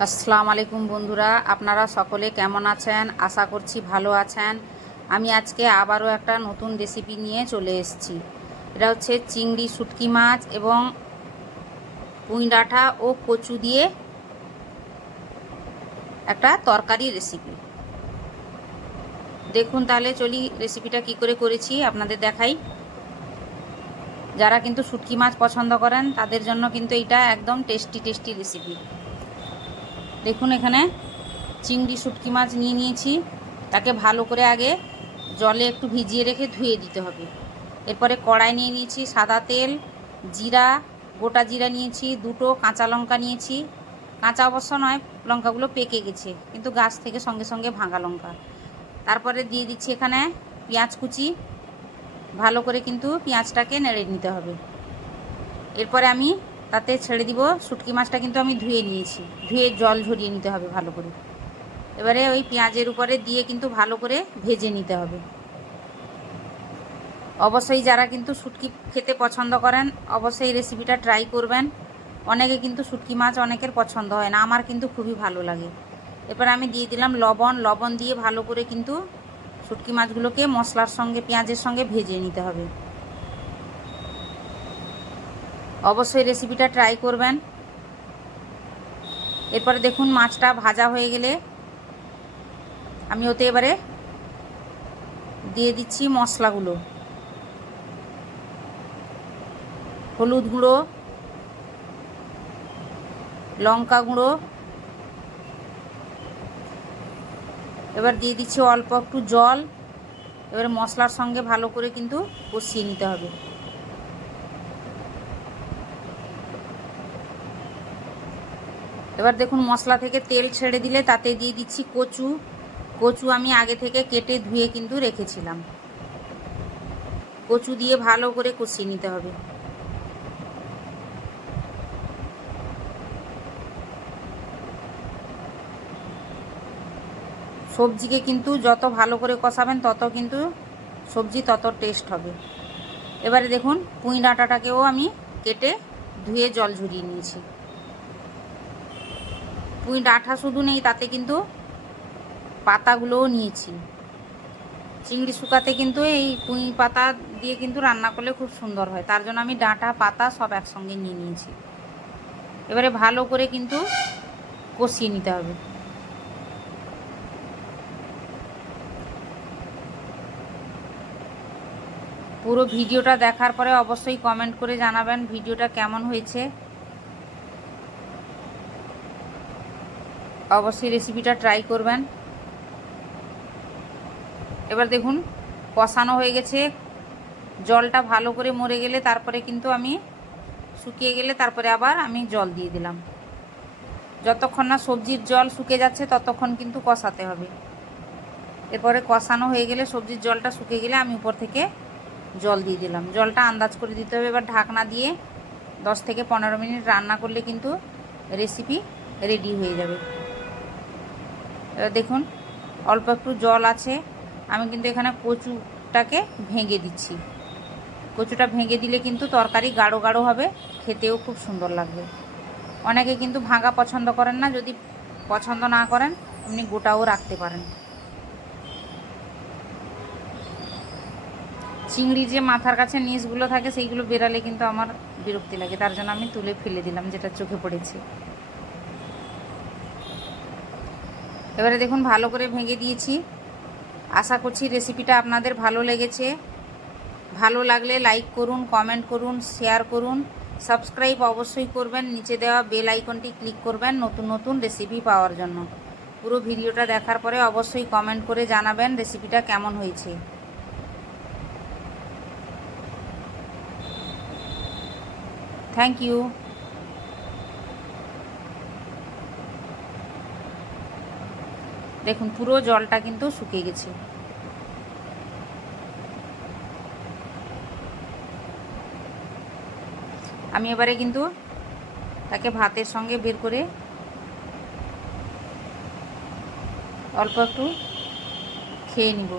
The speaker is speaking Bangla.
আসসালামু আলাইকুম বন্ধুরা, আপনারা সকলে কেমন আছেন? আশা করছি ভালো আছেন। আমি আজকে আবারও একটা নতুন রেসিপি নিয়ে চলে এসেছি। এটা হচ্ছে চিংড়ি শুটকি মাছ এবং পুঁই ডাঁটা ও কচু দিয়ে একটা তরকারি রেসিপি দেখুন তাহলে, চলি রেসিপিটা কি করে করেছি, আপনাদের দেখাই। যারা কিন্তু শুটকি মাছ পছন্দ করেন, তাদের জন্য কিন্তু এটা একদম টেস্টি টেস্টি রেসিপি দেখুন এখানে চিংড়ি শুটকি মাছ নিয়ে নিয়েছি। তাকে ভালো করে আগে জলে একটু ভিজিয়ে রেখে ধুয়ে দিতে হবে। এরপরে কড়াই নিয়ে নিয়েছি সাদা তেল, জিরা, গোটা জিরা নিয়েছি, দুটো কাঁচা লঙ্কা নিয়েছি। কাঁচা অবশ্য নয়, লঙ্কাগুলো পেকে গেছে, কিন্তু গাছ থেকে সঙ্গে সঙ্গে ভাঙা লঙ্কা। তারপরে দিয়ে দিচ্ছি এখানে পেঁয়াজ কুচি। ভালো করে কিন্তু পেঁয়াজটাকে নেড়ে নিতে হবে। এরপরে আমি তাতে ছেড়ে দিব। শুটকি মাছটা কিন্তু আমি ধুয়ে নিয়েছি। ধুয়ে জল ঝরিয়ে নিতে হবে ভালো করে। এবারে ওই পেঁয়াজের উপরে দিয়ে কিন্তু ভালো করে ভেজে নিতে হবে। অবশ্যই যারা কিন্তু শুটকি খেতে পছন্দ করেন, অবশ্যই রেসিপিটা ট্রাই করবেন। অনেকে কিন্তু শুটকি মাছ অনেকের পছন্দ হয় না, আমার কিন্তু খুবই ভালো লাগে। এরপর আমি দিয়ে দিলাম লবণ। লবণ দিয়ে ভালো করে কিন্তু শুটকি মাছগুলোকে মশলার সঙ্গে, পেঁয়াজের সঙ্গে ভেজে নিতে হবে। অবশ্যই রেসিপিটা ট্রাই করবেন। এরপরে দেখুন মাছটা ভাজা হয়ে গেলে আমি ওতে এবারে দিয়ে দিচ্ছি মশলাগুলো। হলুদ গুঁড়ো, লঙ্কা গুঁড়ো। এবার দিয়ে দিচ্ছি অল্প একটু জল। এবার মশলার সঙ্গে ভালো করে কিন্তু কষিয়ে নিতে হবে। এবার দেখুন মশলা থেকে তেল ছেড়ে দিলে তাতে দিয়ে দিচ্ছি কচু। কচু আমি আগে থেকে কেটে ধুয়ে কিন্তু রেখেছিলাম। কচু দিয়ে ভালো করে কষিয়ে নিতে হবে। সবজিকে কিন্তু যত ভালো করে কষাবেন তত কিন্তু সবজি তত টেস্ট হবে। এবারে দেখুন পুঁই ডাঁটাটাকেও আমি কেটে ধুয়ে জল ঝরিয়ে নিয়েছি। পুঁই ডাঁটা শুধু নেই, তাতে কিন্তু পাতাগুলোও নিয়েছি। চিংড়ি শুকাতে কিন্তু এই পুঁই পাতা দিয়ে কিন্তু রান্না করলে খুব সুন্দর হয়। তার জন্য আমি ডাঁটা, পাতা সব একসঙ্গে নিয়ে নিয়েছি। এবারে ভালো করে কিন্তু কষিয়ে নিতে হবে। পুরো ভিডিওটা দেখার পরে অবশ্যই কমেন্ট করে জানাবেন, ভিডিওটা কেমন হয়েছে। অবশ্যই রেসিপিটা ট্রাই করবেন। এবার দেখুন, কষানো হয়ে গেছে। জলটা ভালো করে মরে গেলে তারপরে কিন্তু আমি শুকিয়ে গেলে তারপরে আবার আমি জল দিয়ে দিলাম। যতক্ষণ না সবজির জল শুকে যাচ্ছে, ততক্ষণ কিন্তু কষাতে হবে। এরপরে কষানো হয়ে গেলে সবজির জলটা শুকে গেলে আমি উপর থেকে জল দিয়ে দিলাম। জলটা আন্দাজ করে দিতে হবে। এবার ঢাকনা দিয়ে দশ থেকে পনেরো মিনিট রান্না করলে কিন্তু রেসিপি রেডি হয়ে যাবে। দেখুন, অল্প একটু জল আছে। আমি কিন্তু এখানে কচুটাকে ভেঙে দিচ্ছি। কচুটা ভেঙে দিলে কিন্তু তরকারি গাঢ় গাঢ় হবে, খেতেও খুব সুন্দর লাগবে। অনেকে কিন্তু ভাঙা পছন্দ করেন না, যদি পছন্দ না করেন আপনি গোটাও রাখতে পারেন। চিংড়ি যে মাথার কাছে নিচগুলো থাকে, সেইগুলো বেরালে কিন্তু আমার বিরক্তি লাগে। তার জন্য আমি তুলে ফেলে দিলাম, যেটা চোখে পড়েছে। এবারে দেখুন, ভালো করে ভেঙে দিয়েছি। আশা করছি রেসিপিটা আপনাদের ভালো লেগেছে। ভালো লাগলে লাইক করুন কমেন্ট করুন শেয়ার করুন। সাবস্ক্রাইব অবশ্যই করবেন, নিচে দেওয়া বেল আইকনটি ক্লিক করবেন নতুন নতুন রেসিপি পাওয়ার জন্য। পুরো ভিডিওটা দেখার পরে অবশ্যই কমেন্ট করে জানাবেন রেসিপিটা কেমন হয়েছে। থ্যাংক ইউ দেখুন, পুরো জলটা কিন্তু শুকিয়ে গেছে। আমি এবারে কিন্তু তাকে ভাতের সঙ্গে বের করে অল্প একটু খেয়ে নিব।